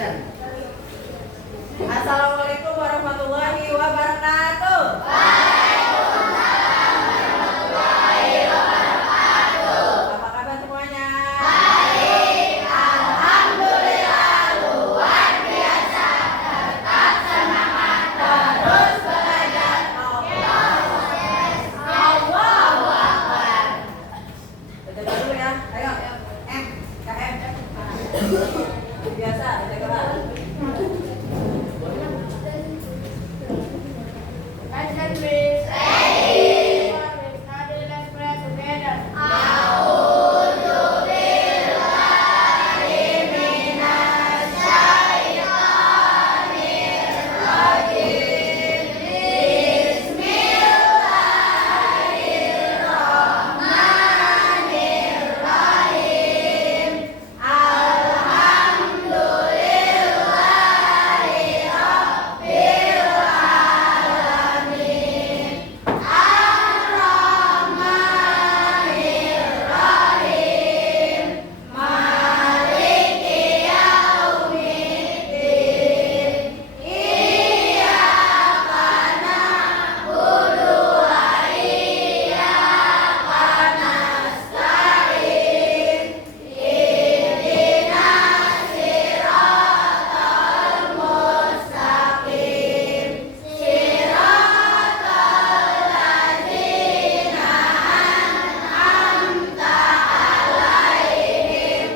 Assalamualaikum warahmatullahi wabarakatuh. Apa kabar semuanya? Baik, alhamdulillah, luar biasa. Tetap semangat, terus belajar. Allahu Akbar. Baca dulu ya. Ayo. KM. Biasa baca kelas. Attention please. Ready. Let's pray together. A'udzu billahi minasy syaithanir rajim. Bismillahirrahmanirrahim. Alhamdulillahi rabbil alamin. Ar-Rahmanir-Rahim. Maliki yaumiddin. Iyyaka na'budu wa iyyaka nasta'in. Ihdinas siratal mustaqim. Siratal ladzina an'amta 'alaihim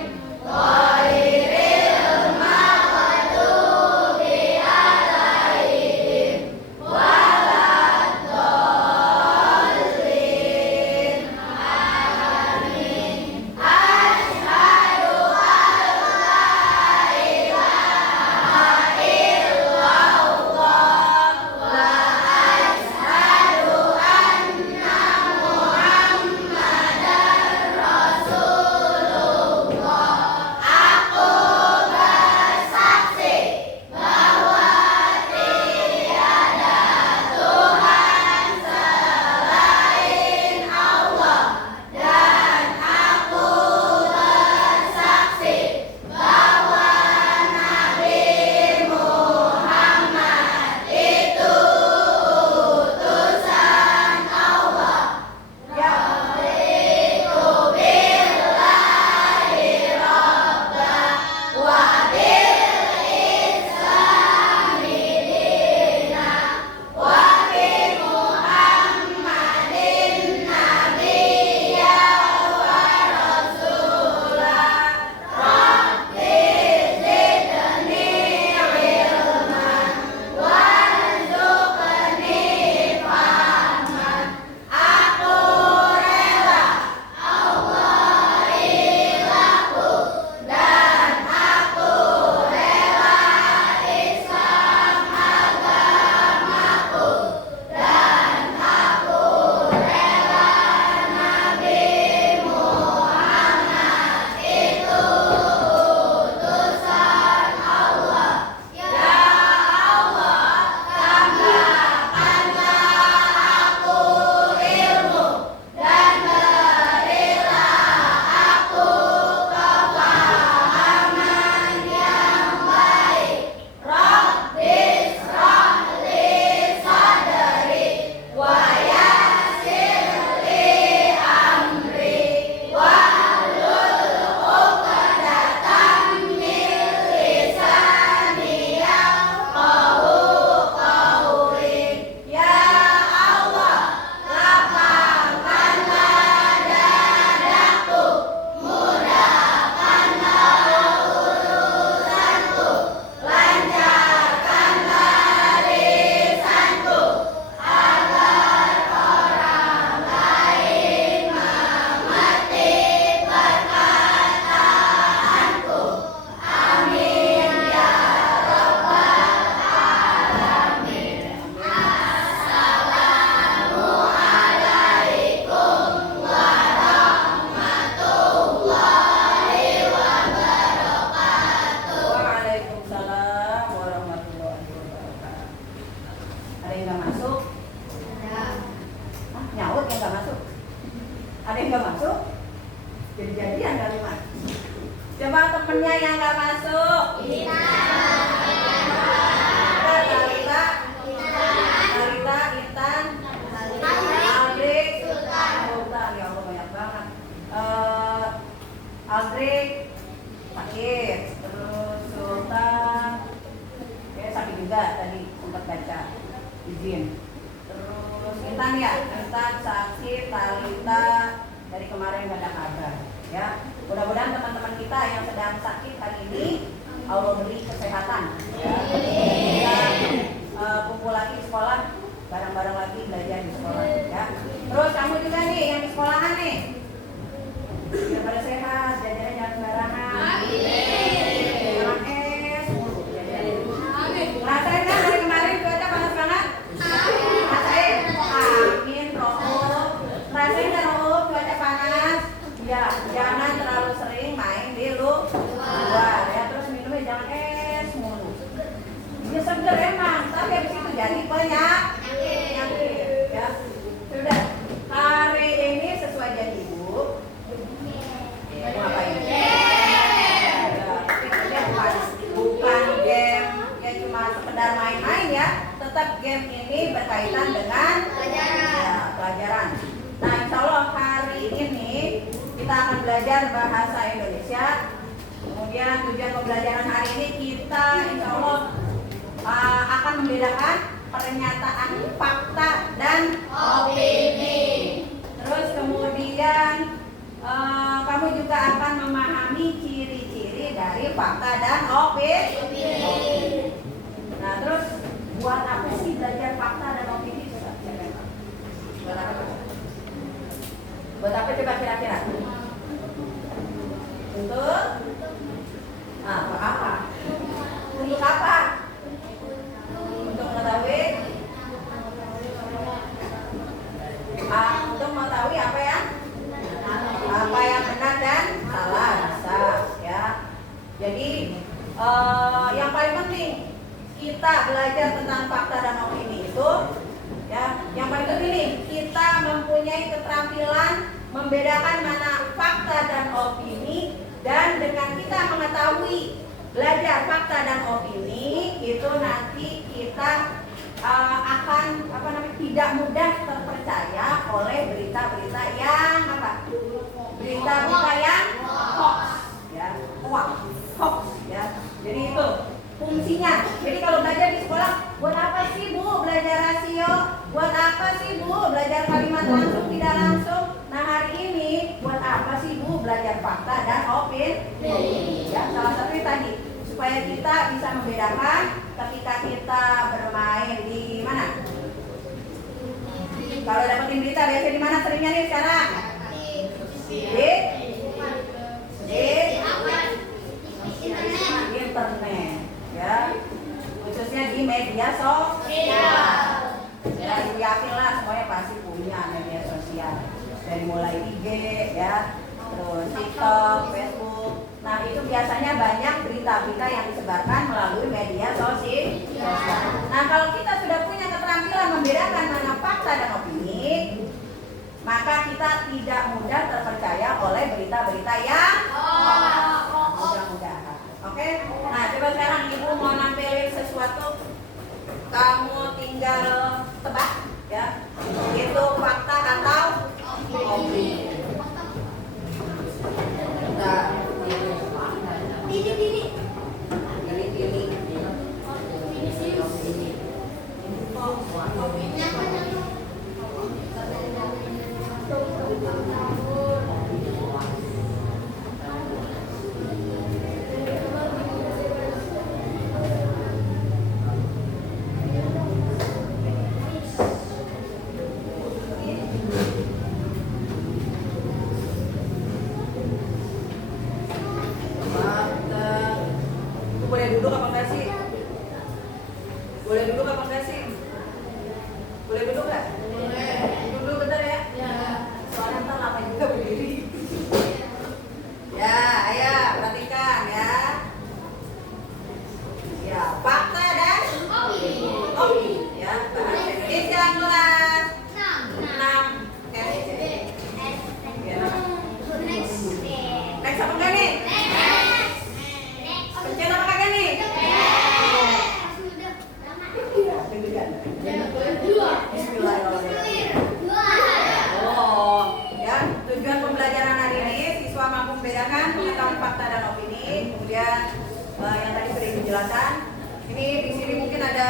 ghairil maghdubi 'alaihim waladdallin. Amin. Asyhadu an la ilaha illallah wa asyhadu anna Muhammadar Rasulullah. Aku bersaksi bahwa tiada Tuhan selain Allah, dan aku bersaksi bahwa Nabi Muhammad itu utusan Allah. Raditu billahi rabba wa bil islami dina wa bi Muhammadin nabiyya wa rasulah. Rabbi zidni ilman warzuqni fahman. Aku rela Allah ilahku, dan aku rela Islam agamaku, dan aku rela Nabi Muhammad itu utusan Allah. Ya Allah, tambahkanlah aku ilmu, dan berilah aku kefahaman yang baik. Rabbi shrah li sadri wa yassir li amri wahlul 'uqdatam min lisani yafqahu qawli. Ya Allah, lapangkanlah dadaku, mudahkanlah urusanku, lancarkanlah lisanku, agar orang lain mengerti perkataanku. Amin ya rabbal alamin. Assalamualaikum warahmatullahi wabarakatuh. Waalaikumsalam warahmatullahi wabarakatuh. Ada yang nggak masuk? Nyaut yang nggak masuk? Ada yang nggak masuk? Jadi-jadian kali mas. Coba temennya yang nggak masuk. Kita bawa beli kesehatan. Ya. Kita kumpul lagi di sekolah, bareng-bareng lagi belajar di sekolah. Ya. Terus kamu juga nih yang di sekolahan nih, biar pada sehat, jajannya jangan sembarangan. Jangan es mulu. Rasain kan dari kemarin cuaca panas banget? Rasain? Amin, Rohul. Rasain kan Rohul cuaca panas? Ya, jangan terlalu sering main di luar ya. Terus minumnya jangan es mulu. Ya seger emang, tapi habis itu jadi penyakit ya. Sudah, hari ini sesuai janji Ibu. Mau ngapain? Bukan game ya cuma sekedar main-main ya. Tetap game ini berkaitan dengan pelajaran. Nah, insya Allah hari ini kita akan belajar bahasa Indonesia. Kemudian tujuan pembelajaran hari ini kita insya Allah akan membedakan pernyataan fakta dan Opini. terus kemudian kamu juga akan memahami ciri-ciri dari fakta dan opini. Nah, terus buat apa sih belajar fakta dan opini? Buat apa? Buat apa coba kira-kira? Untuk apa? Untuk apa? Untuk mengetahui apa yang benar dan salah bisa ya. Jadi yang paling penting kita belajar tentang fakta dan opini itu ya, yang paling penting nih kita mempunyai keterampilan membedakan mana fakta dan opini, dan dengan kita mengetahui belajar fakta dan opini itu nanti kita akan tidak mudah terpercaya oleh berita-berita yang berita-berita yang hoax ya, hoax ya. Jadi itu fungsinya. Jadi kalau belajar di sekolah, buat apa sih Bu belajar rasio? Buat apa sih Bu belajar kalimat langsung tidak langsung? Nah, hari ini buat apa sih Bu belajar fakta dan opini? Ya, salah satunya tadi supaya kita bisa membedakan ketika kita bermain di mana. Kalau dapetin berita biasa di mana seringnya nih sekarang? Di internet ya, khususnya di media sosial. Ya, Ibu yakin lah semuanya pasti punya media sosial, dari mulai IG ya, terus TikTok, Facebook. Nah, itu biasanya banyak berita-berita yang disebarkan melalui media sosial. Nah, kalau kita sudah punya keterampilan membedakan mana fakta dan opini, maka kita tidak mudah terpercaya oleh berita-berita yang mudah-mudahan. Oke? Nah, coba sekarang Ibu mau nampilin sesuatu, kamu tinggal tebak ya. Itu fakta atau opini. Nah, ini. Boleh duduk apa enggak sih? Boleh duduk apa enggak sih? Boleh duduk nggak? Boleh. Duduk dulu bentar ya. Soalnya ntar lama juga berdiri. Ya, ayo perhatikan ya. Ya, fakta dan opini. Ya, bahasa Indonesia kelas 6 SD. Ya. Next apa enggak nih? Pencet apa kagak nih? Bismillahirrahmanirrahim. Ya, tujuan pembelajaran hari ini siswa mampu membedakan pengetahuan fakta dan opini. Kemudian yang tadi sudah dijelaskan. Ini di sini mungkin ada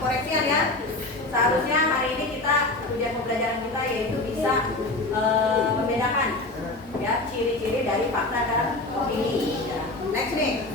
koreksian ya. Seharusnya hari ini kita tujuan pembelajaran kita yaitu bisa membedakan ya ciri-ciri dari fakta dan opini. Ya. Next nih,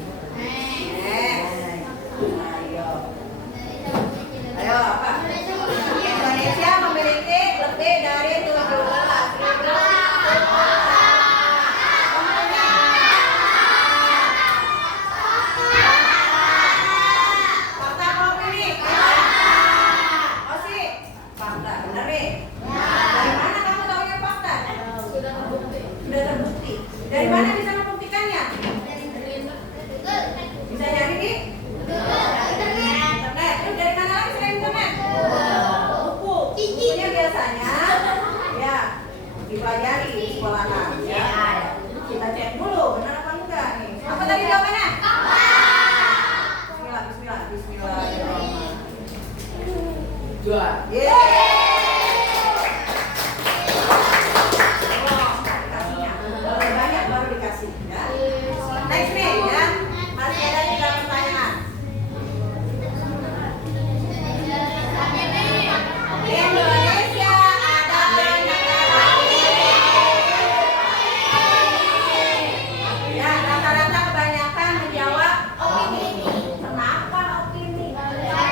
Yeay. Oh, dikasihnya. Lebih banyak baru dikasih ya. Next nih ya. Masih ada 3 pertanyaan. Indonesia adalah negara ya, rata-rata kebanyakan menjawab opini. Kenapa opini? Hah?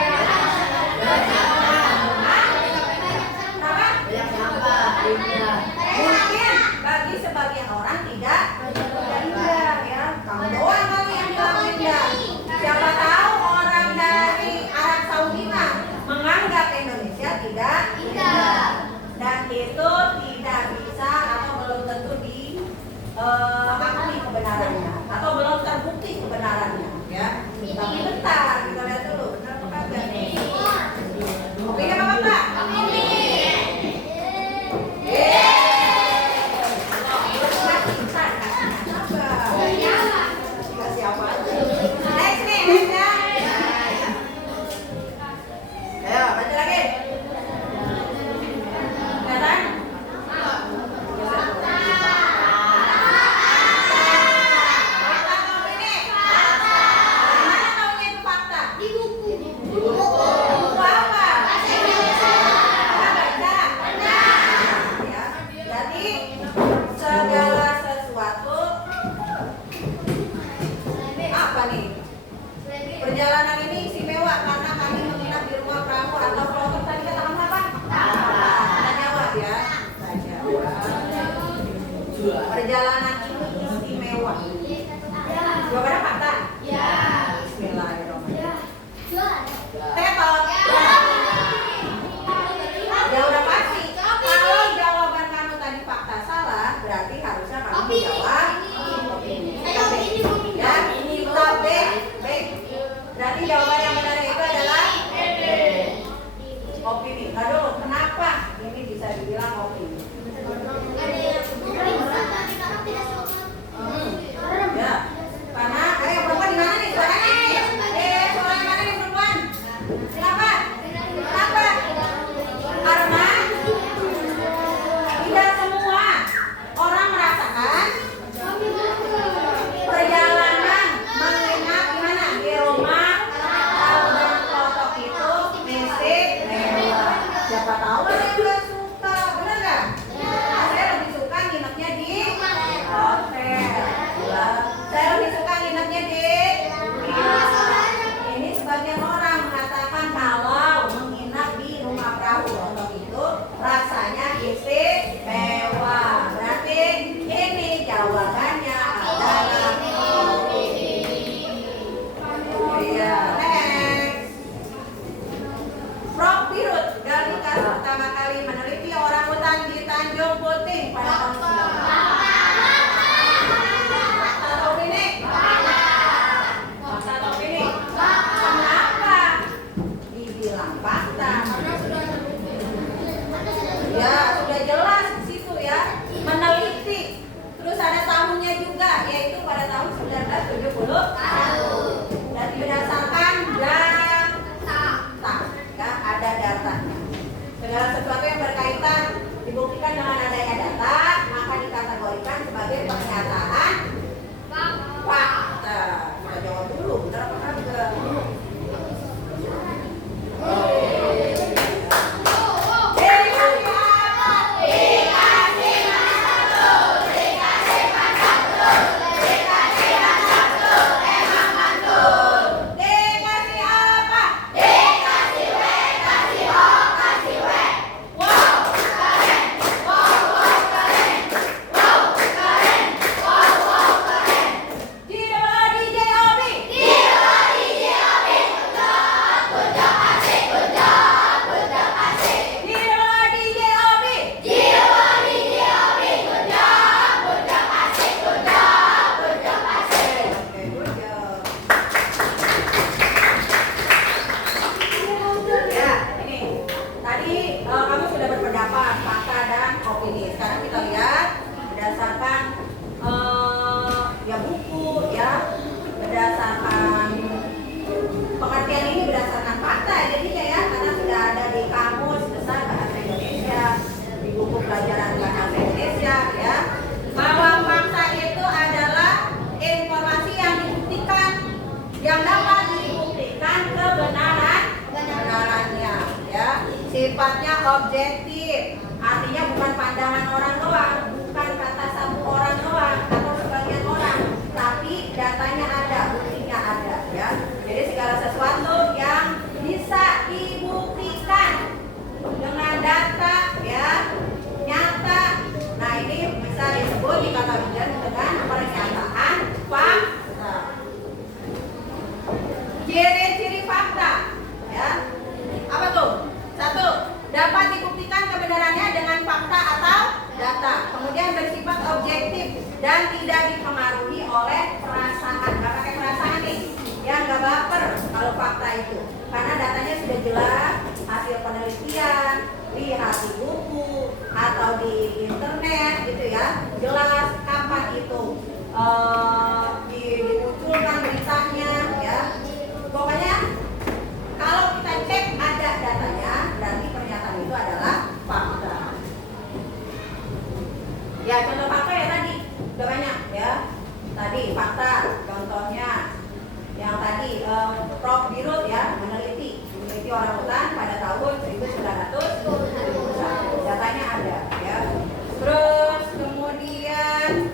Sifatnya objektif, artinya bukan pandangan orang doang, bukan kata satu orang doang atau sebagian orang, tapi datanya ada, buktinya ada, ya. Jadi segala sesuatu yang bisa dibuktikan dengan data, ya, nyata. Nah, ini bisa disebut dikategorikan dengan pernyataan fakta. Ciri-ciri fakta, ya. Apa tuh? Satu, dapat dibuktikan kebenarannya dengan fakta atau data. Kemudian bersifat objektif dan tidak dipengaruhi oleh perasaan. Gak pakai perasaan nih, ya, nggak baper kalau fakta itu, karena datanya sudah jelas, hasil penelitian, lihat di buku atau di internet, gitu ya, jelas kapan itu dimunculkan beritanya, ya. Pokoknya kalau kita cek ada datanya, berarti pernyataan itu adalah fakta. Ya, contoh fakta ya tadi udah banyak, ya. Tadi fakta, contohnya yang tadi Prof. Birut, ya, meneliti orang hutan pada tahun 1900, datanya ada, ya. Terus kemudian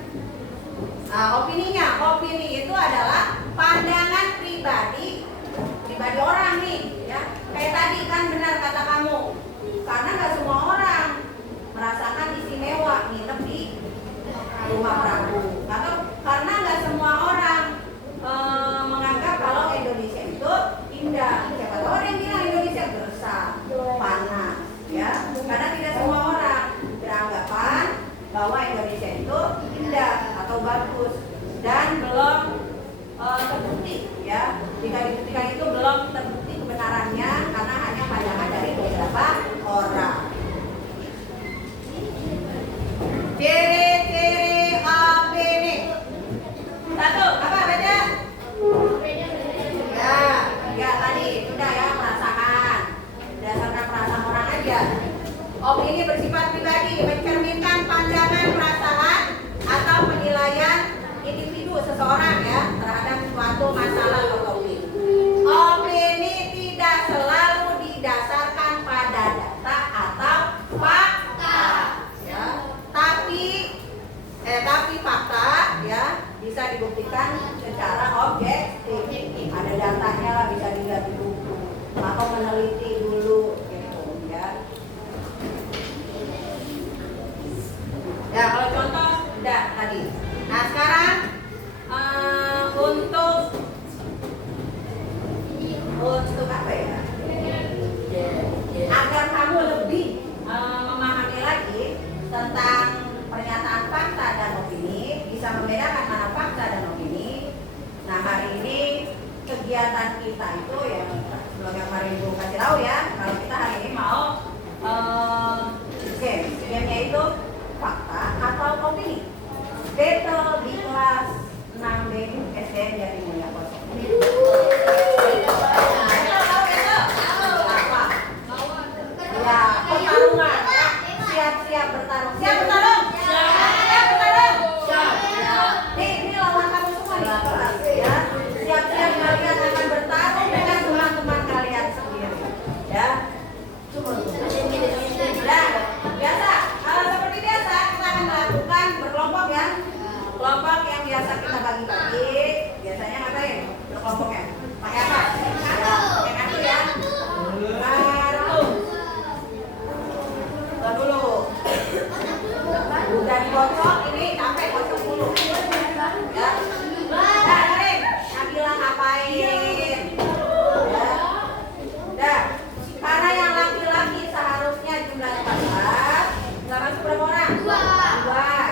opini itu adalah pandangan pribadi orang nih, ya. Kayak tadi kan benar kata kamu, karena nggak semua orang merasakan istimewa nginep di rumah Prabu, atau karena nggak semua orang menganggap kalau Indonesia itu indah. Siapa tahu orang yang bilang Indonesia gersang, panas, ya. Karena tidak semua orang beranggapan bahwa Indonesia itu indah atau bagus, dan belum terbukti, ya. Jika dibuktikan itu belum terbukti kebenarannya karena hanya pandangan dari beberapa orang. Ciri-ciri ABD. Satu, apa baca? Ya tadi sudah, ya, perasaan. Berdasarkan perasaan orang aja. Opini bersifat pribadi, mencerminkan pandangan, perasaan atau penilaian individu seseorang, ya, terhadap suatu masalah atau topik. Opini tidak selalu didasarkan pada data atau fakta, ya. Tapi fakta, ya, bisa dibuktikan secara objektif. Ada datanya lah, bisa dilihat di buku atau meneliti dulu, gitu, ya. Ya, kalau contoh udah tadi. Nah, sekarang untuk apa ya? Agar kamu lebih memahami lagi tentang pernyataan fakta dan opini, bisa membedakan mana fakta dan opini. Nah, hari ini kegiatan kita itu, ya, sebelum yang kemarin Ibu kasih tahu, ya, kalau kita hari ini mau game-nya itu fakta atau opini. Battle di kelas 6B SDN Jatimulya Kosong. Ya, pertarungan, ya. Siap-siap bertarung. Siap bertarung? Siap bertarung? Siap. Ini lawan kamu semua nih, kelas, ya. Siap-siap kalian akan bertarung dengan teman-teman kalian sendiri, ya. Dan biasa, seperti biasa kita akan melakukan berkelompok, ya. Kelompok yang biasa kita bagi-bagi, biasanya ngapain? Berkelompoknya pakai apa? Pakai kartu, ya. Kartu dulu. Udah dikocok, ini sampai kocok dulu, ya. Nah, Rin, Nabila ngapain? Ya. Udah. Karena yang laki-laki seharusnya jumlahnya 14, nggak masuk berapa orang? 2.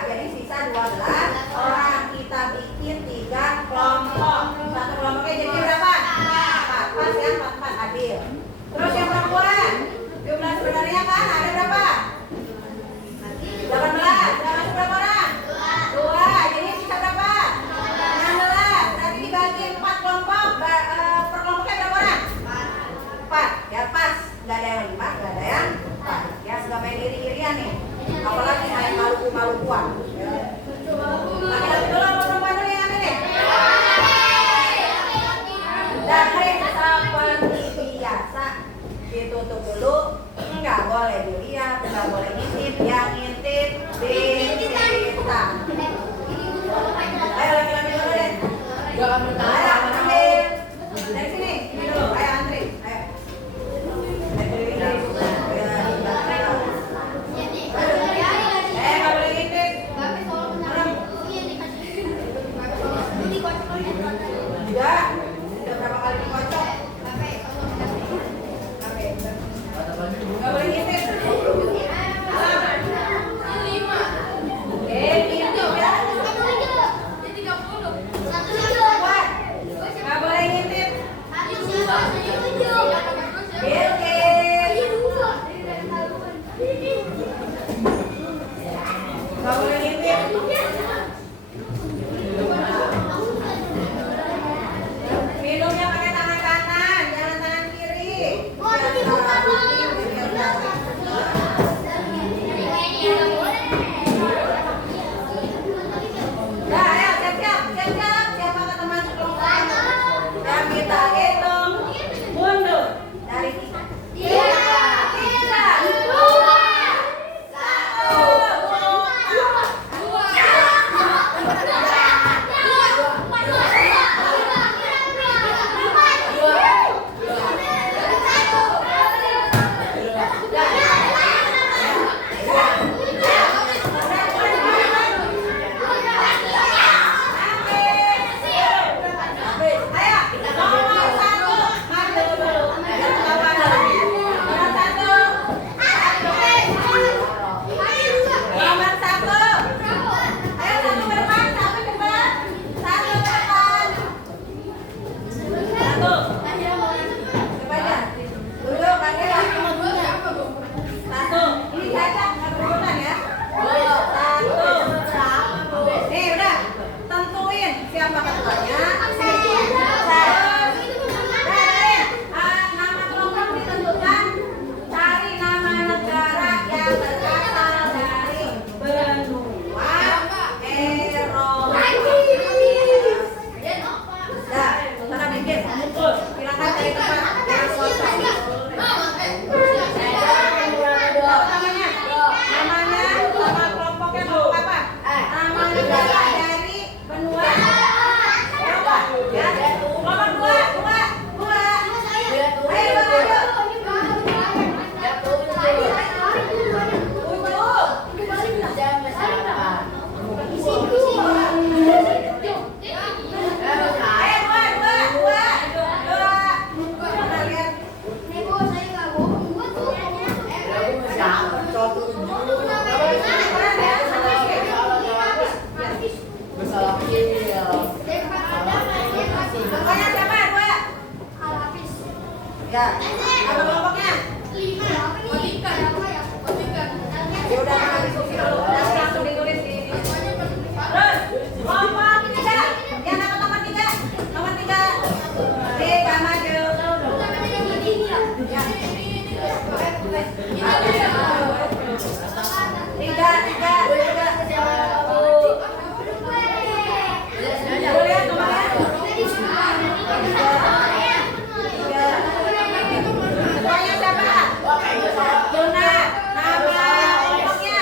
Jadi sisa 12 orang. Kita bikin 3 kelompok. Satu kelompoknya jadi berapa? 4. Pas, ya, 4 adil. Terus yang perempuan, jumlah sebenarnya kan ada berapa? 18. Nggak masuk berapa orang? 2. Jadi sisa berapa? 16. Berarti dibagi 4 kelompok. Per kelompoknya berapa orang? 4. Ya, pas. Nggak ada yang 5, nggak ada yang 4. Ya, sudah main iri-irian nih. Apalagi main malu-maluan. Ya. Laki-laki dulu apa perempuan dulu yang ambil nih? Dan seperti biasa ditutup dulu. Enggak. boleh dilihat, nggak boleh ngintip. Yang ngintip disita. Ayo laki-laki dulu deh. Ayo ambil. Dari sini, ini dulu. Ayo antri. Ayo. Nggak boleh ngintip. Enggak. Udah berapa kali dikocok? Nggak boleh ngintip. Ngintip ya. Kuat. Nggak boleh ngintip. Nggak boleh ngintip. Minumnya pakai tangan kanan, jangan tangan kiri. Nah, ayo siap-siap. Siapa ke teman sekelompok? Dan kita hitung mundur dari kita. Siapa ketuanya? Nama kelompok ditentukan. Cari nama negara yang berasal dari benua Eropa. Dah, sana bikin. Silakan cari tempat yang kosong. Namanya, nama kelompoknya kelompok apa? Nama negara dari benua Eropa. Ya, kelompok dua. Ya, nama kelompoknya? Ya udah diskusi dulu, nanti langsung ditulis di ini. Terus, kelompok 3, yang nomor 3, nomor 3. Tiga maju. Tiga. Lihat nomornya. Semuanya siapa? Yuna, nama kelompoknya?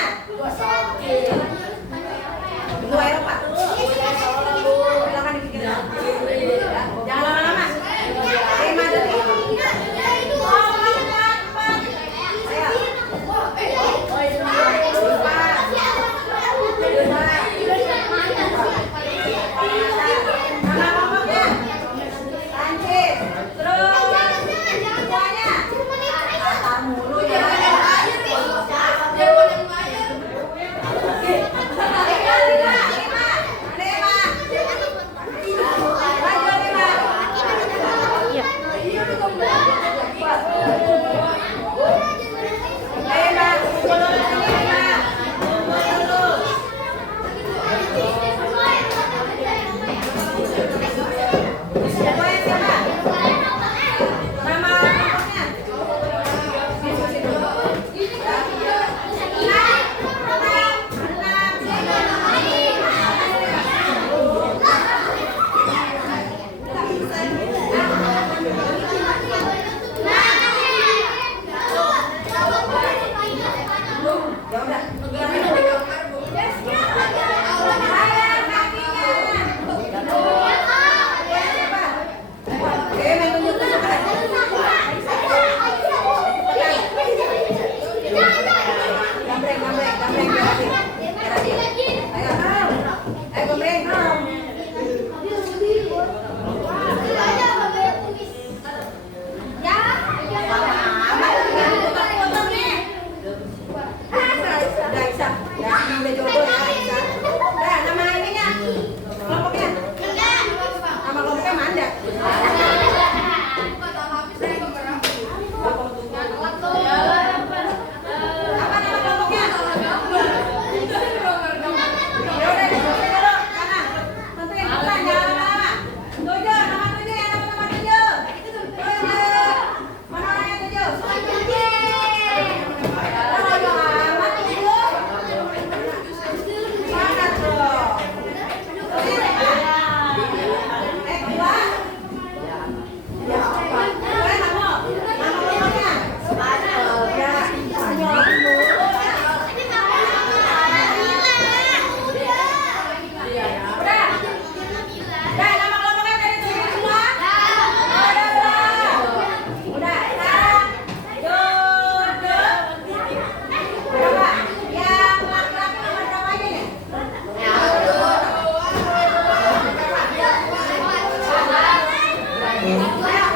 Ayo,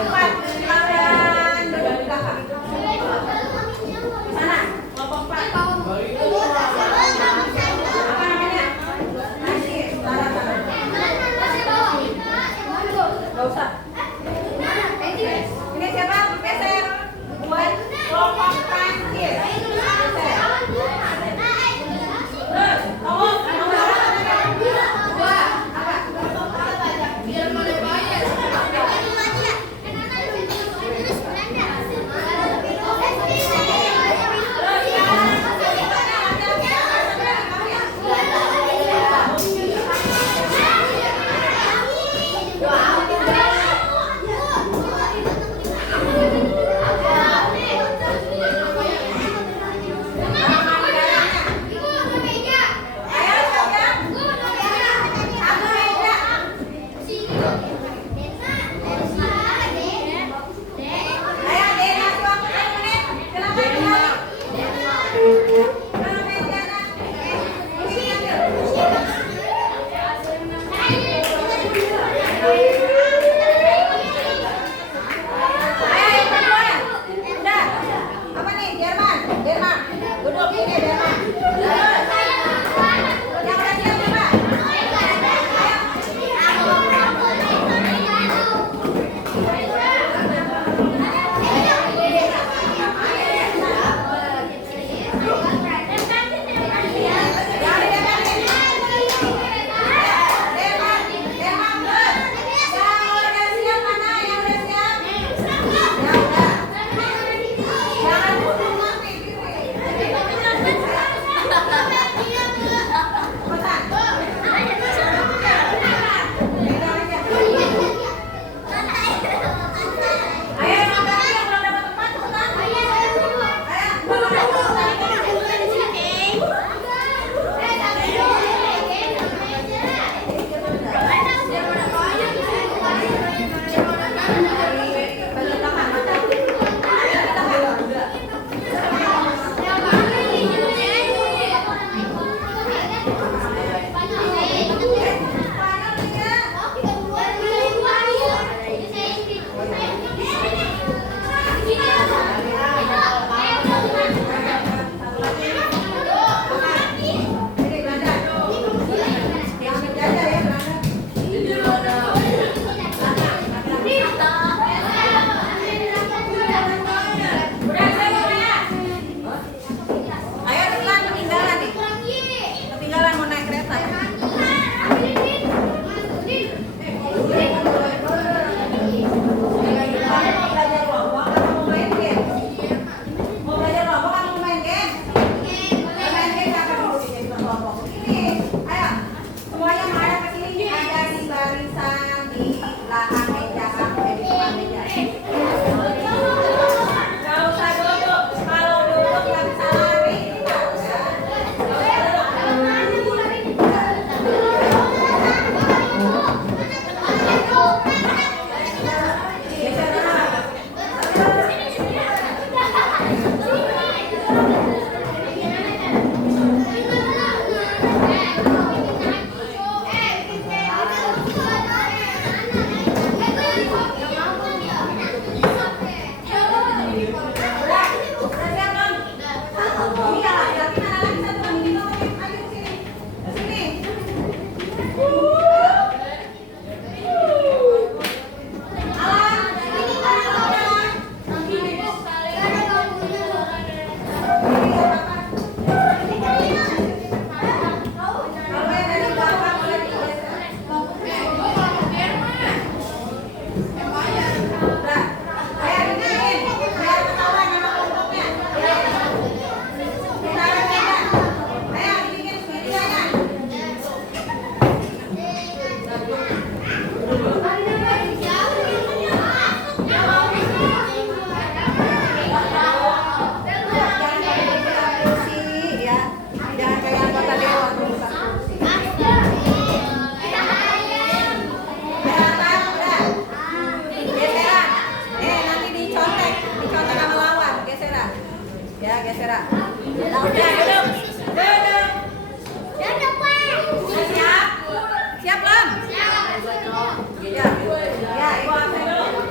empat. Silakan duduk di belakang. Sana, kelompok empat. Apa namanya? Nasi, Tara, Tara. Gak usah. Ini siapa? Geser. Buat kelompok Prancis. Geser. Nomor dua. Apa? gerak. Udah, duduk. Duduk. Duduk, Pak. Siap? Siap belum? Siap. Ya, ya, Ibu ambil dulu.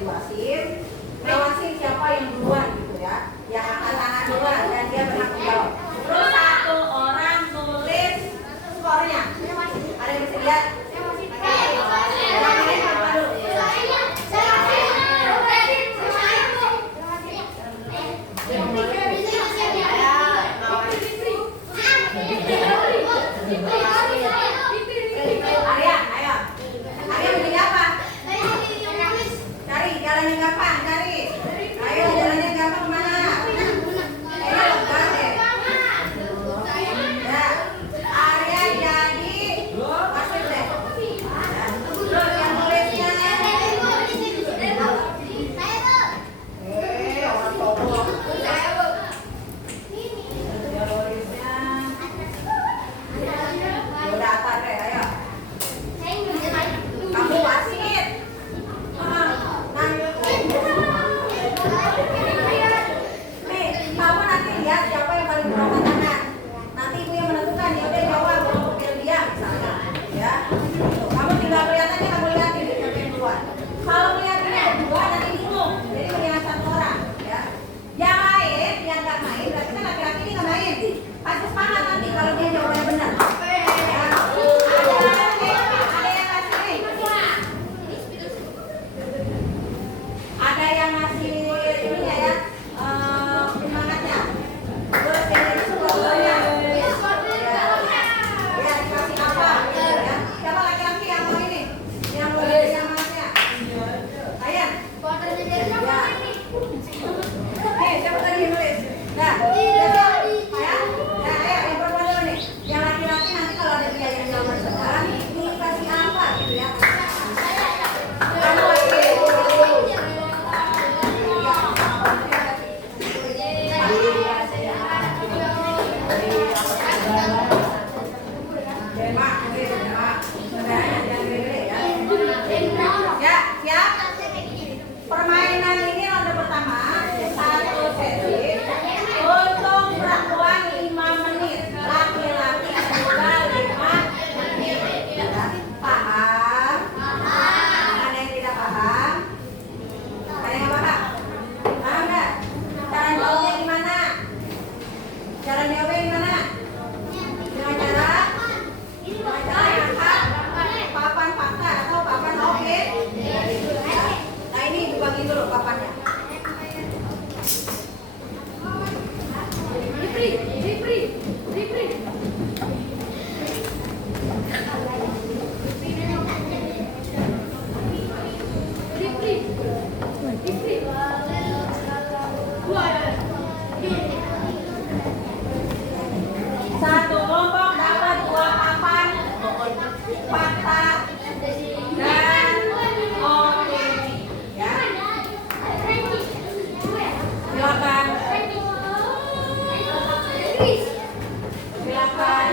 jelasin, ngawasin siapa yang duluan gitu ya, yang angkat tangan duluan dan dia berhak menjawab. Terus satu orang nulis skornya. Ada yang bisa lihat? Arya, ayo. Arya mau jadi apa? Cari jalan yang gampang, cari. Ayo jalan yang gampang kemana? Ayo lepas deh. Ya, Arya jadi wasit deh. Terus yang nulisnya. Orang cowok. Yang nulisnya. Udah apa deh, ayo. Kamu wasit. Nih, kamu nanti lihat siapa yang paling berangkat tangan. Nanti ibu yang menentukan, ya udah jawab kalau pilih dia misalnya, ya. Kamu tinggal lihat aja, kamu lihatin siapa yang duluan. Kalau lihatnya dua nanti bingung, jadi mendingan satu orang, ya. Yang lain, yang nggak main, berarti kan laki-laki ini nggak main. Pasti semangat nanti kalau dia jawabnya benar. Ada yang ngasih ininya ya, semangatnya. Terus yang jadi skornya. Ya, dikasih apa? Ya. Siapa laki-laki yang mau ini? Yang mau jadi semangatnya? Ayan. Ya. Siapa tadi yang nulis? Nah, ya. Nah, ayo yang perempuan dulu nih. Yang laki-laki nanti kalau ada dia yang nomor sekarang, dikasih apa gitu ya? Kamu lagi. Ya, siap. Permainan ini ronde pertama, satu sesi. Untuk perempuan 5 menit, laki-laki juga 5 menit. Paham? Ada yang tidak paham? Ada yang nggak paham? Paham nggak? Cara jawabnya gimana? Cara jawabnya gimana? Dengan cara angkat papan fakta atau papan oke. Nah ini dibagi dulu papannya. Satu kelompok dapat 2 papan fakta dan opini. Ya, silakan. Silakan.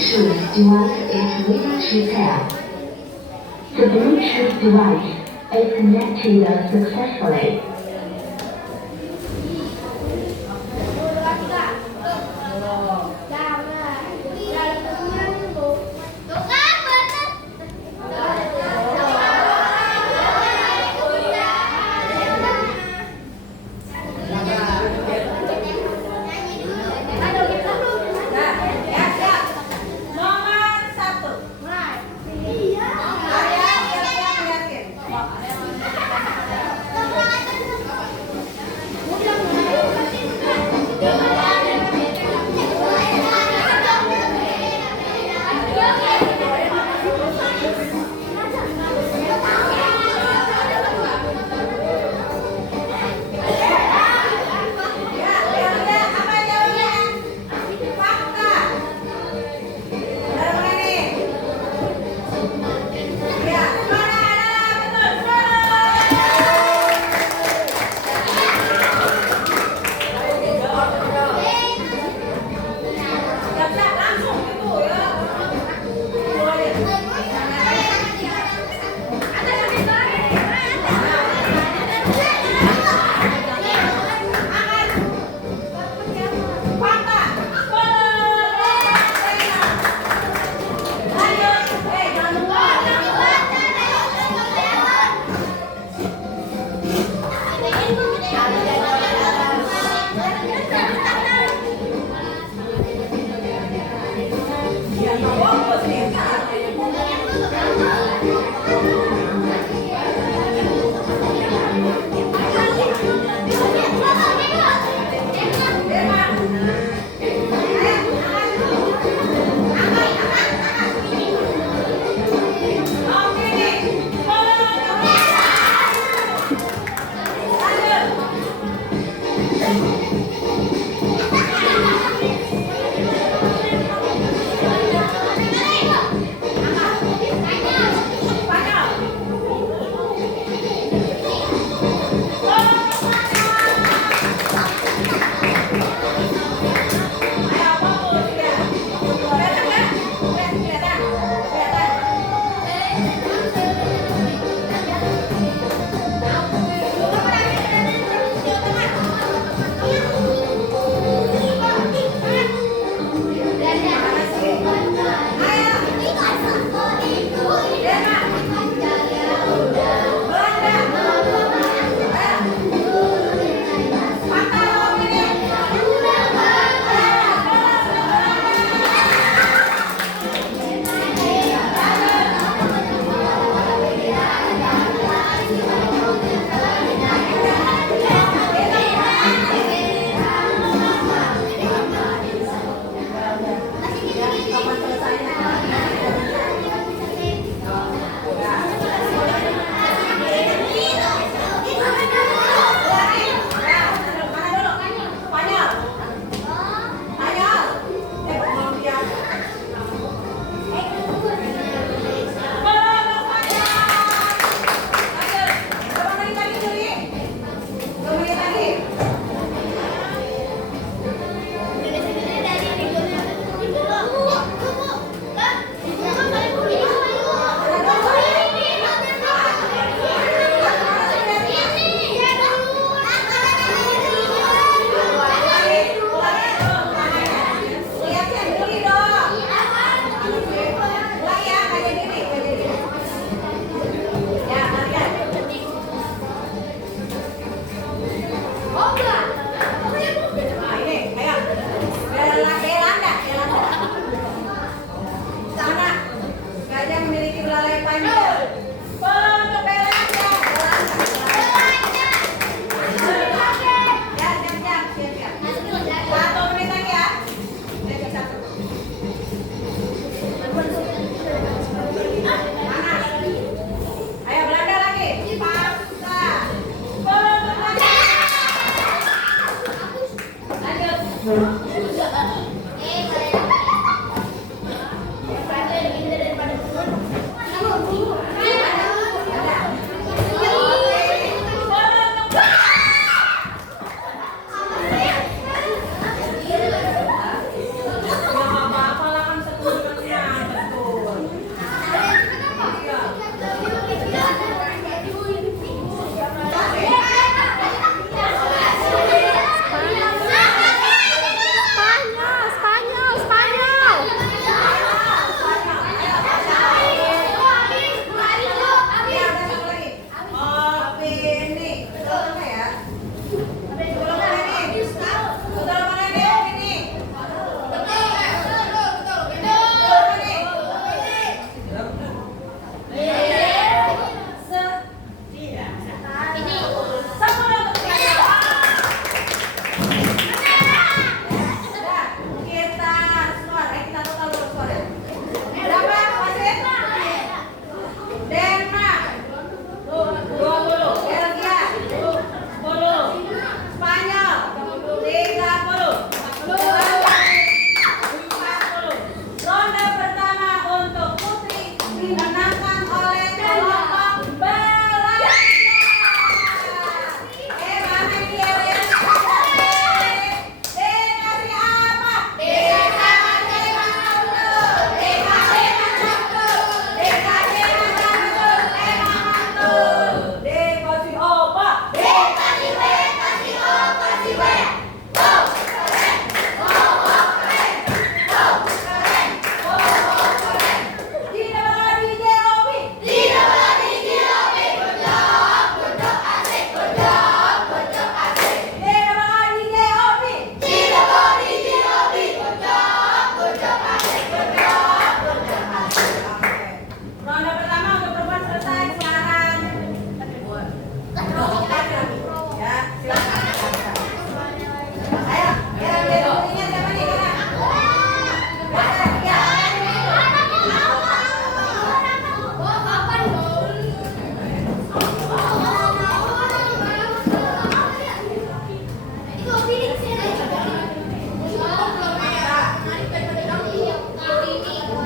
Bluetooth device is ready to pair. The Bluetooth device is connected successfully. Nah, ya, siap. Nomor 1. Arya, siap-siap liatin.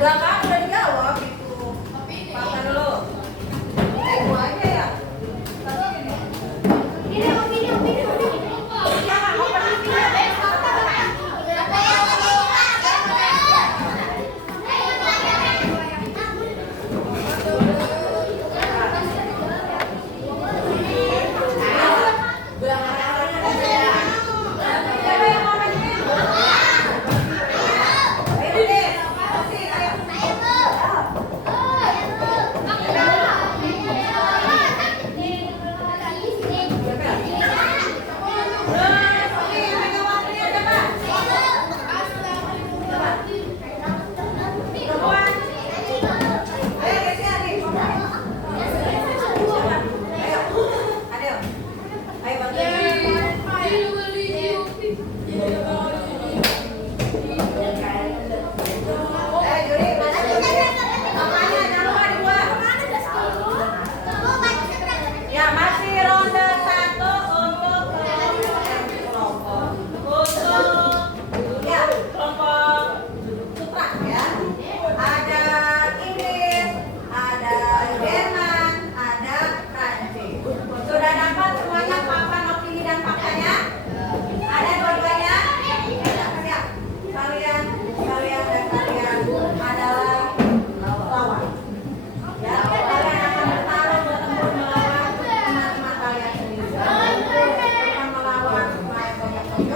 Udah kan, udah dijawab itu. Fakta dulu. Ibu aja ya. Jangan open ya, masih ronde 1 untuk kelompok ya, kelompok Sutra ya. Ada Inggris, ada Jerman, ada Prancis. Sudah dapat semuanya papan opini dan faktanya? Ada dua-duanya? Ya, kalian adalah lawan. Ya, kalian akan bertarung bertempur melawan teman-teman kalian sendiri. Bukan melawan supaya banyak-banyak.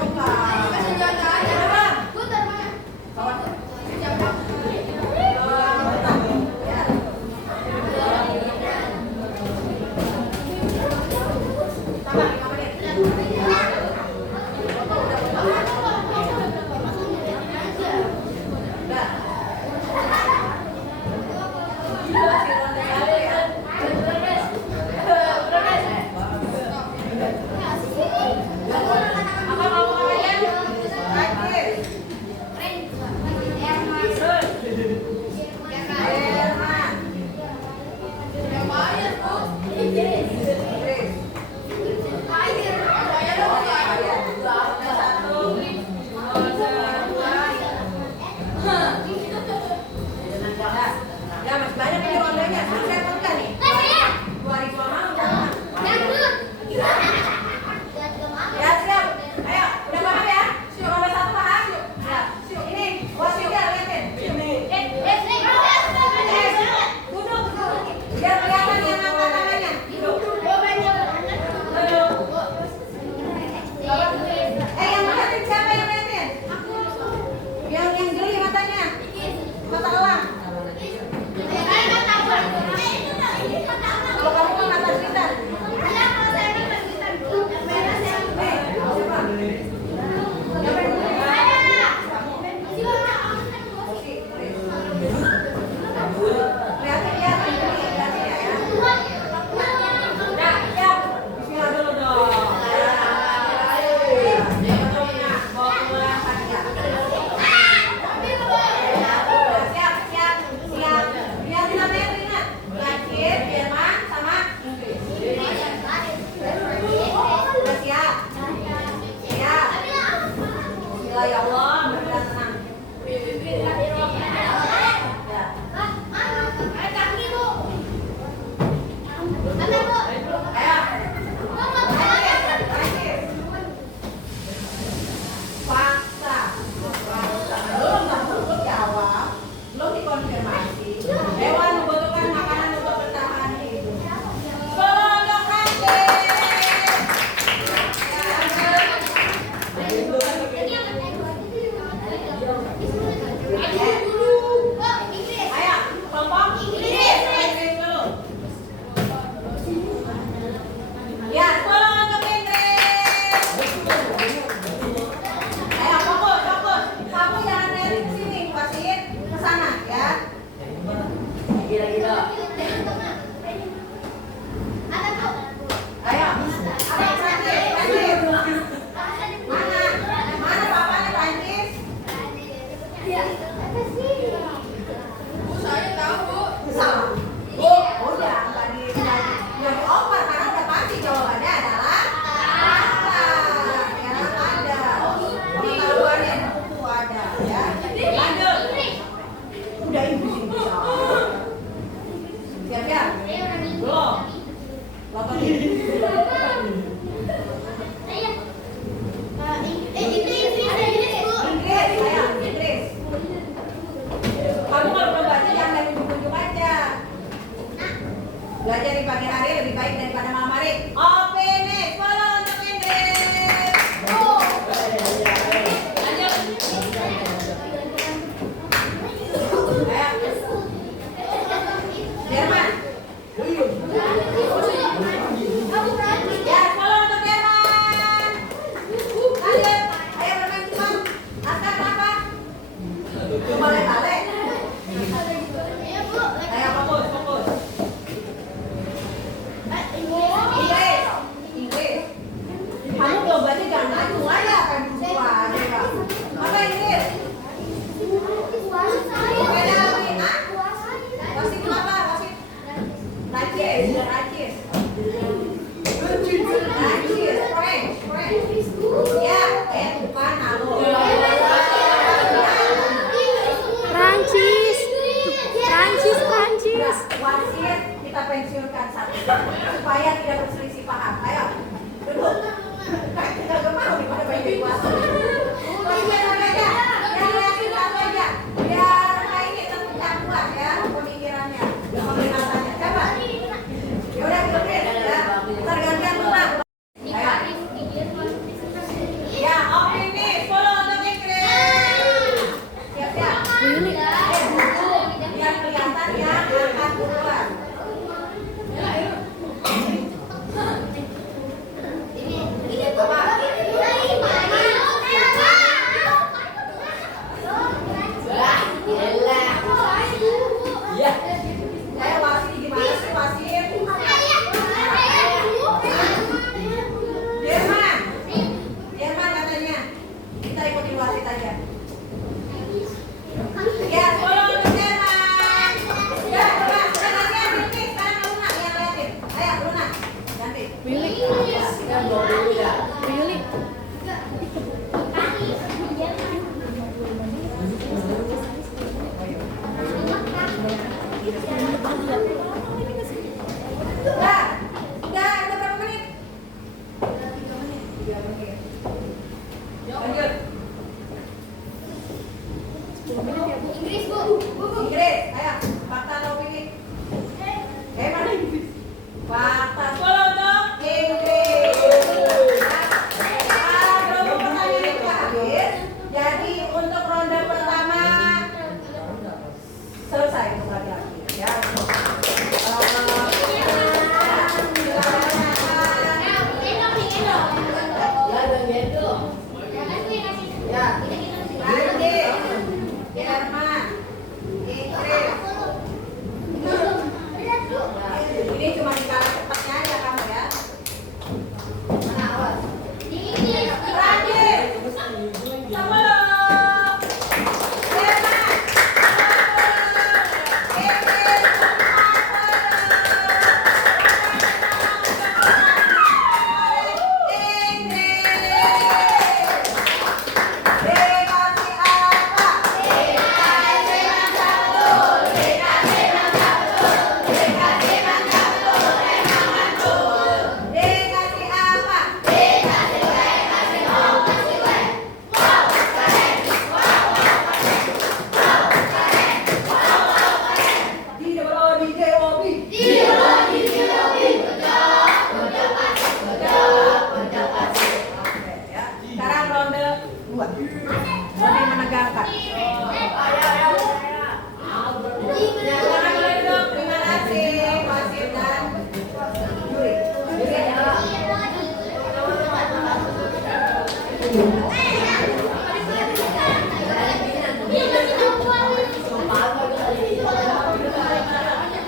Ya, masih banyak ini rondenya. Saya buka nih. 2 mau jangan. Ya, siap. Ayo, udah paham ya? Ronde 1 paham? Ya. Ini, wasitnya liatin. Duduk. Biar kelihatan yang angkat tangannya. Duduk. Yang liatin siapa yang liatin? Yang jeli matanya. Mata elang. Kalau kamu kan mata sekitar. Ya Allah, benar tenang. Fakta. Belum jawab, belum dikonfirmasi. Hewan membutuhkan makanan untuk bertahan hidup. Kelompok Prancis. Ayo, kelompok Inggris dulu. Ya, tolong untuk Inggris. Ayo, fokus. Kamu jangan lihat ke sini, wasit ke sana ya. Gila. Ayo, ada Prancis. Mana papanya Prancis? Saya tahu. Sama. Udah, nggak dioper karena udah pasti jawabannya adalah fakta. Ya, ada. Pengetahuannya itu ada ya. Lanjut. Udah ibu. Inggris, Bu. Inggris, ayo. Fakta atau opini? Mana Inggris? Fakta. Sekolah untuk Inggris. Belum pertanyaan itu habis. Jadi untuk ronde pertama selesai untuk laki-laki. Ya. Ya, Prancis, Jerman, Inggris. Ini cuma dikalah cepatnya aja kamu ya. Mana awas? Prancis, sama lo. Jerman, sekarang ronde 2. Ronde menegangkan. Jangan boleh duduk. Terima kasih wasit dan juri.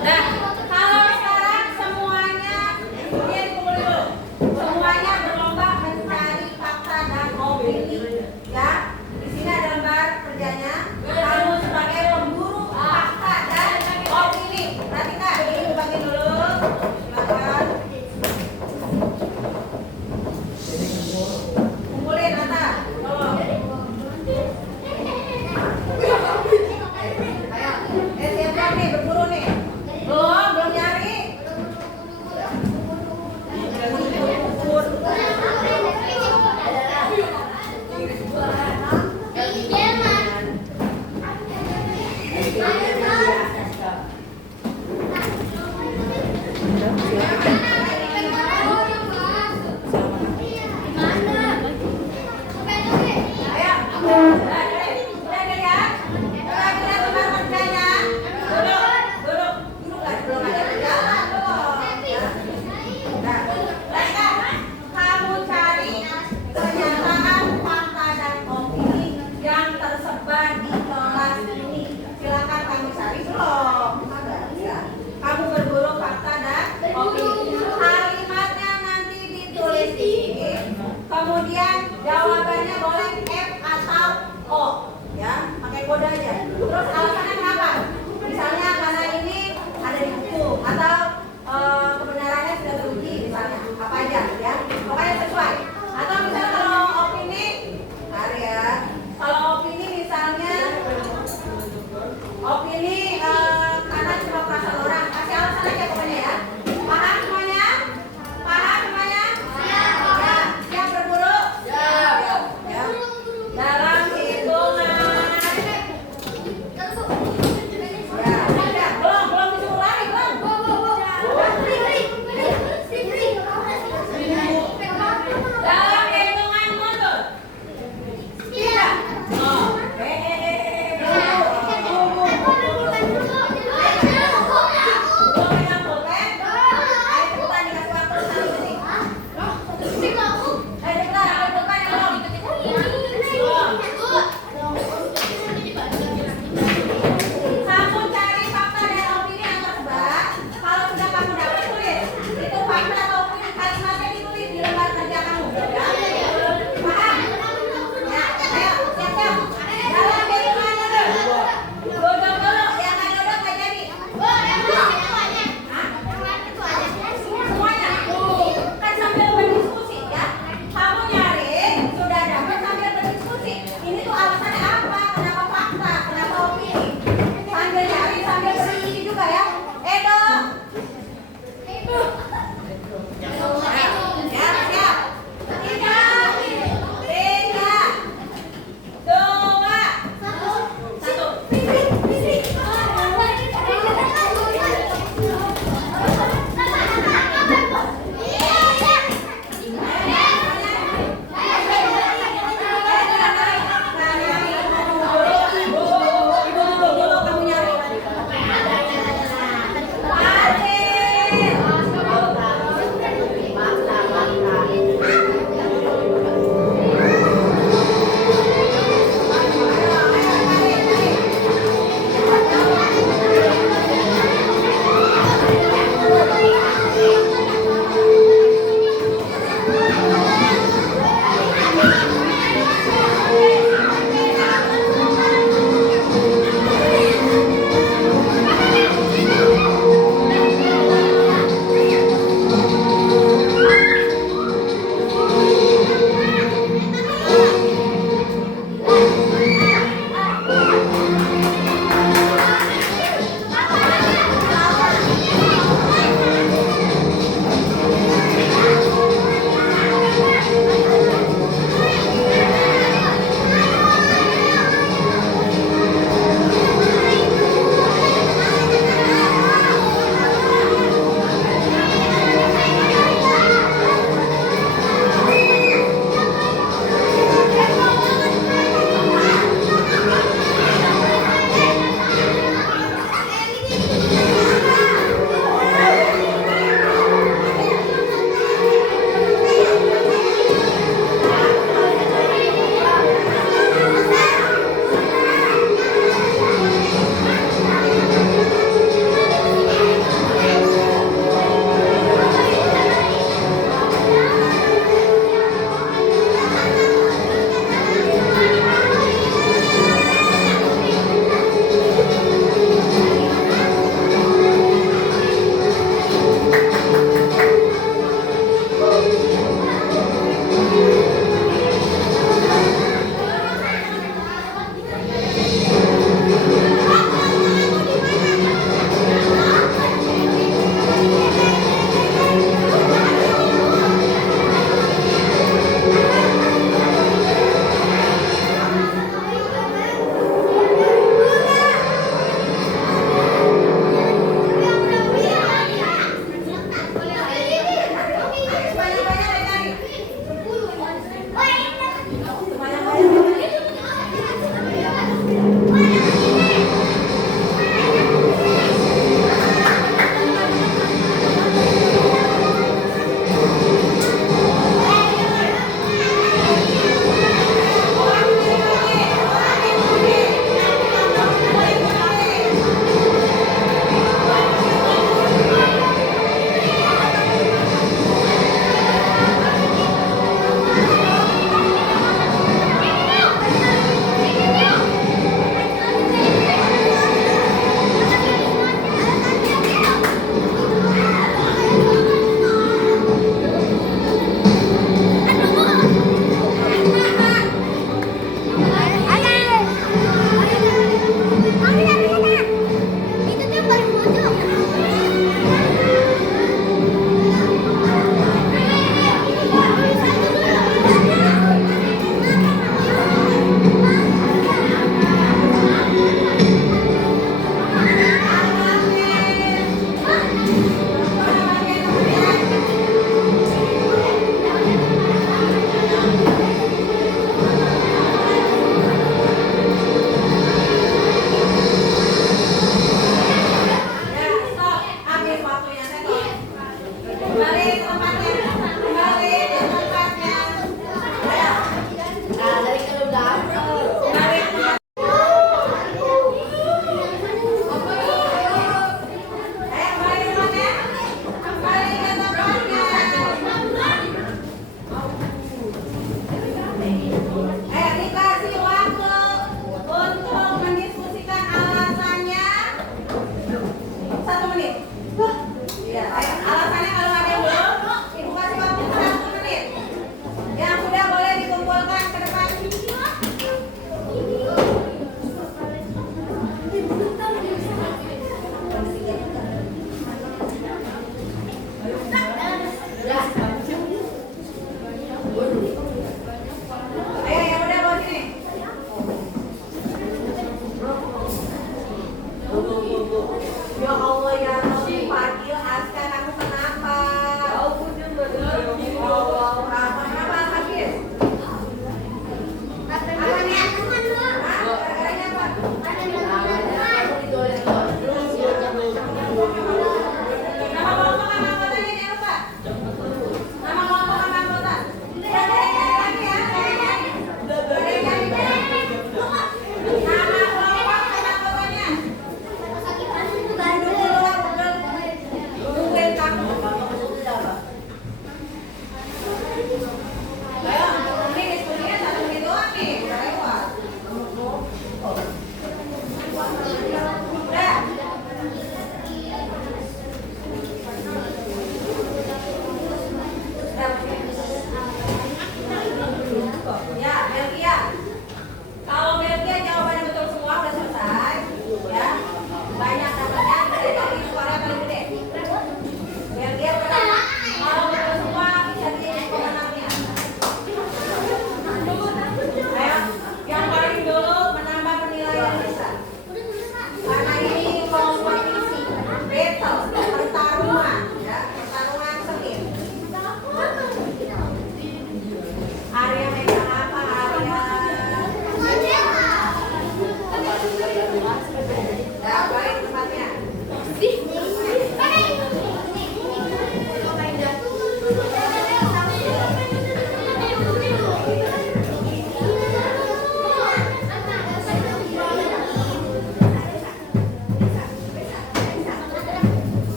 Nah, kalau sekarang semuanya ini kumpul dulu. Semuanya berlomba mencari fakta dan opini. Ya, di sini ada lembar kerjanya. Kamu sebagai pemburu fakta dan opini. Perhatikan, ini dibagi dulu. Silakan. Kumpulin Nata, tolong. Ayo, siap nih berburu nih. Belum nyari. Ukur. Ayo, udah lihat? Udah lihat lembar kerjanya? Duduk lah, belum ada kerjaan belum. Ya. Nah, mereka kamu cari pernyataan fakta dan opini yang tersebar di kelas ini. Silakan kamu cari belum? Ada ya. Kamu berburu fakta dan opini. Kalimatnya nanti ditulis ini. Kemudian jawabannya boleh F atau O, ya, pakai kode aja. Terus alasannya kenapa? Misalnya karena ini ada di buku atau kebenarannya sudah teruji, misalnya apa aja, ya, pokoknya sesuai. Atau misalnya kalau opini, mari ya. Kalau opini misalnya opini karena cuma perasaan orang, kasih alasan aja pokoknya ya. Paham semuanya? Paham semuanya? Ya. Siap berburu? Ya. Dalam hitungan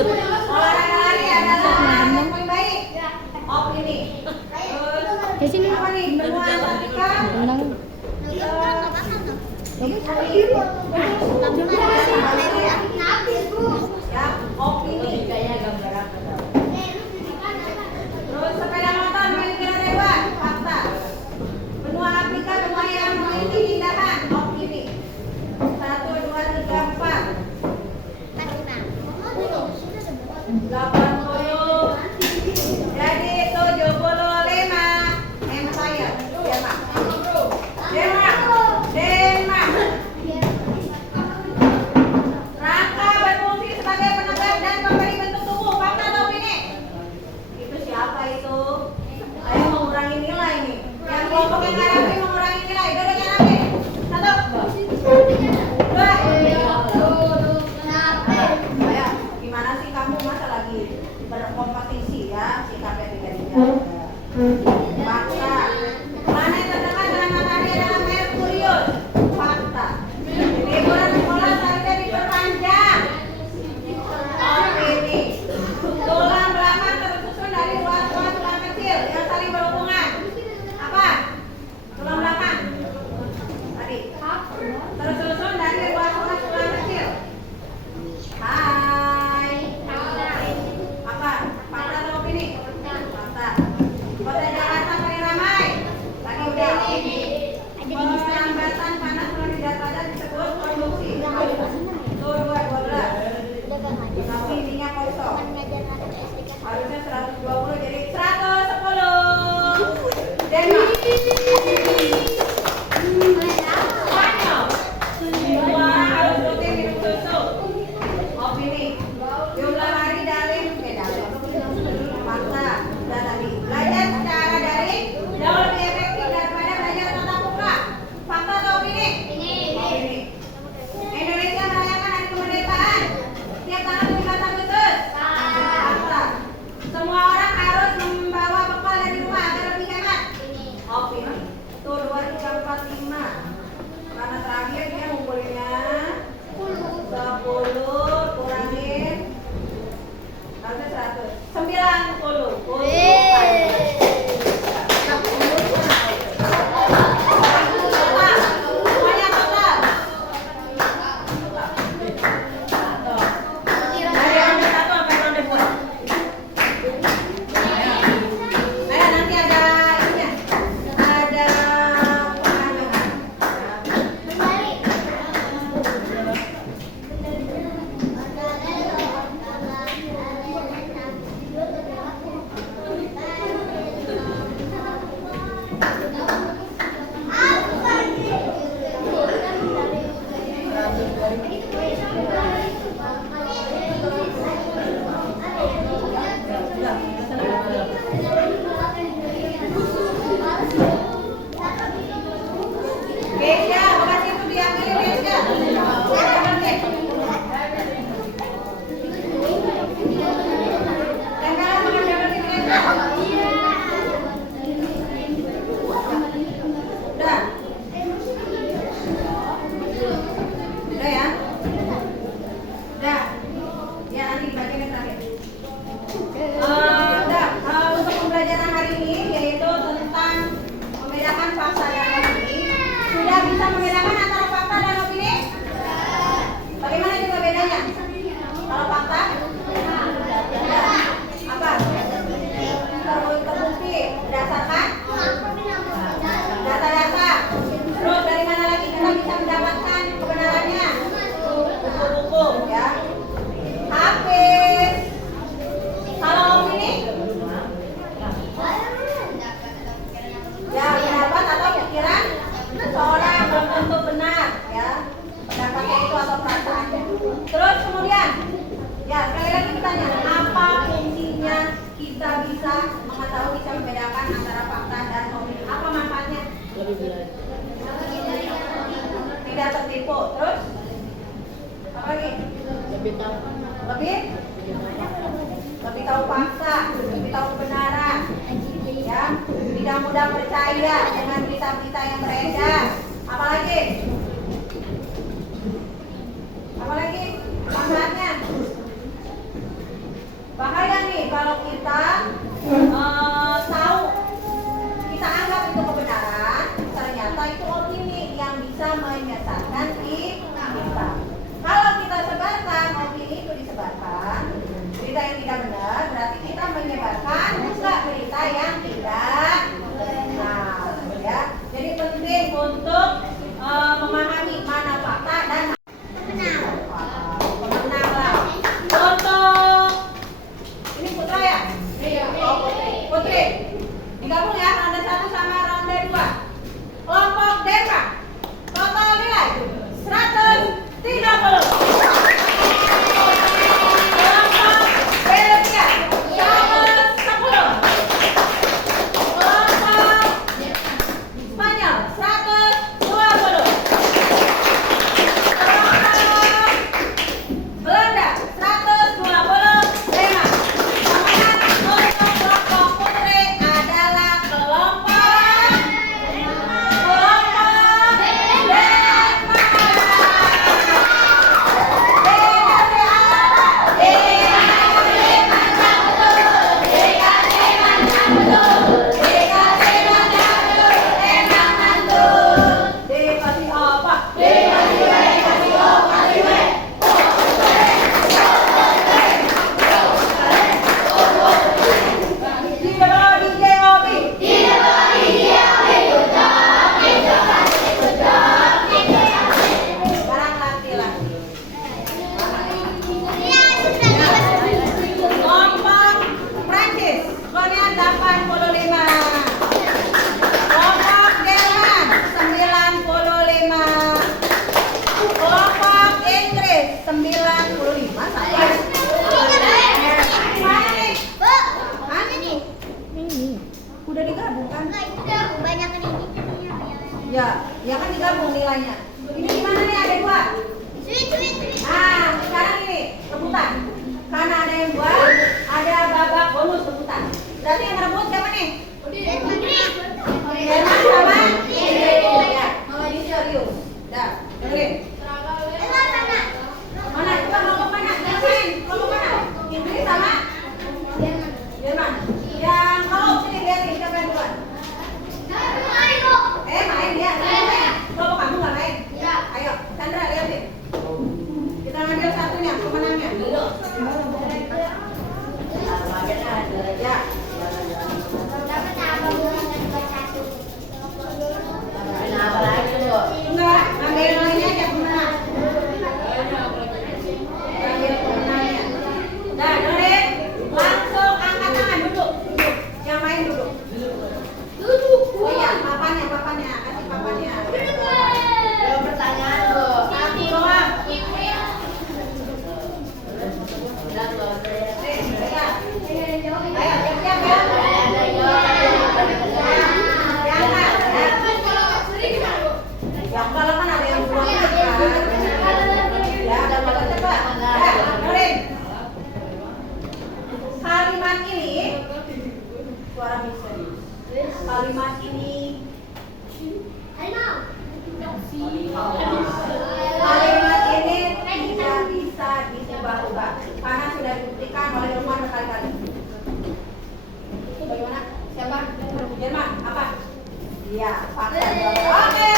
Olahraga lari adalah yang paling baik. Opini. Terus apa nih? Benua Antartika. Ya, opini. Terus sepeda motor memiliki roda dua. Fakta. Benua Afrika benua yang memiliki keindahan. Opini. 1, 2, 3, 4. 80. Jadi 75. Empire. Denmark. Rangka berfungsi sebagai penegak dan pemberi bentuk tubuh. Fakta atau opini? Itu siapa itu? Ayo mengurangi nilai nih. Yang kelompok yang rapi mengurangi nilai. Duduknya rapi. 1. Ayo, gimana sih kamu masa lagi berkompetisi ya? Sikapnya tidak dijaga. Fakta. Planet terdekat dengan matahari adalah Merkurius. Fakta. Liburan sekolah seharusnya diperpanjang. Opini. Tulang belakang tersusun dari ruas-ruas tulang kecil yang saling berhubungan. Apa? Tulang belakang. Tadi. Tersusun dari ruas-ruas tulang kecil. Hai. Apa? Fakta atau opini? Fakta. Kota Jakarta paling ramai. Tadi udah opini. Pelambatan panas meningkat pada disebut konduksi. Tuh 12. Tapi ininya kosong. Harusnya 120 jadi 110. Denmark. Spanyol. Semua harus rutin minum susu. Opini. Jumlah hari daring beda. Fakta. Dan tadi belajar secara daring jauh lebih efektif daripada belajar tatap muka. Fakta atau opini? Opini. Indonesia merayakan hari kemerdekaan setiap tanggal 17 Agustus. Fakta. Semua orang harus membawa bekal dari rumah agar lebih hemat. Opini. Tuh 2, 3, 4, 5. Karena terakhir dia ngumpulinnya 10 kurangin harusnya 100. 90. Semuanya total. Dari ronde 1 sampai ronde 2. Ayo nanti ada ininya. Ada pengajuan. Keisha, bekas itu diambilin Keisha. Tempelan bekas diambilin Keisha. Udah. Udah ya? Udah. Ya nanti bagian yang terakhir. Udah. Untuk pembelajaran hari ini yaitu tentang membedakan fakta dan opini. Sudah bisa membedakan antara fakta dan opini? Bagaimana juga bedanya? Kalau fakta? Apa? Terbukti berdasarkan data-data. Terus dari mana lagi kita bisa mendapatkan kebenarannya? Buku-buku ya. Habis. Kalau opini? Ya, pendapat atau pikiran seorang yang belum tentu benar ya. Pendapatnya itu atau perasaannya. Terus kemudian ya sekali lagi bertanya, apa fungsinya kita bisa mengetahui, bisa membedakan antara fakta dan opini? Apa manfaatnya? Tidak tertipu. Terus apa lagi? Lebih tahu fakta, lebih tahu kebenaran, ya, tidak mudah percaya dengan berita-berita yang beredar. Apalagi manfaatnya? 95 sampai mana nih? Mana nih? Ini udah digabung kan? Banyak ini. Ya, ya kan digabung nilainya. Ini gimana nih, ada 2? Ah, sekarang ini rebutan. Karena ada yang 2, ada babak bonus rebutan. Berarti yang merebut siapa nih? Jerman sama ya, mau ini serius. Dah, dengerin. Mana kita mau mana? Mau mana? Inggris sama Jerman. Yang kalau sini lihatin siapa yang duluan? Main dia. Kalau kamu nggak main? Ayo, Sandra lihatin. Kita ngambil satunya, pemenangnya. Ya. Enggak, ngambil yang lainnya aja pemenang. Ngambil pemenangnya. Nah, dengerin. Langsung angkat tangan duduk. Yang main duduk. Oh iya, papannya. Kasih papannya. Belum pertanyaan loh. Satu doang. Ayo, siap-siap ya. Yang kalau kan ada yang buang kan. Ya, ada pada cepat. Dengerin. Kalimat ini suara misterius. Kalimat ini tidak bisa diubah-ubah karena sudah dibuktikan oleh Jerman berkali-kali. Itu bagaimana? Siapa? Jerman. Apa? Iya, fakta. Oke,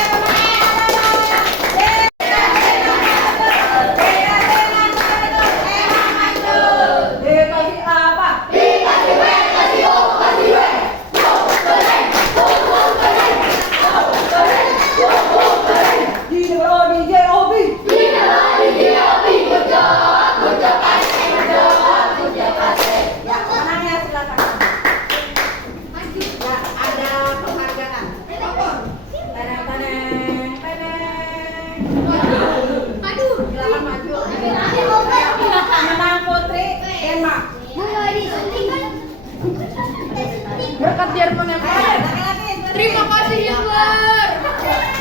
Berkat Jerman yang terima kasih Hitler.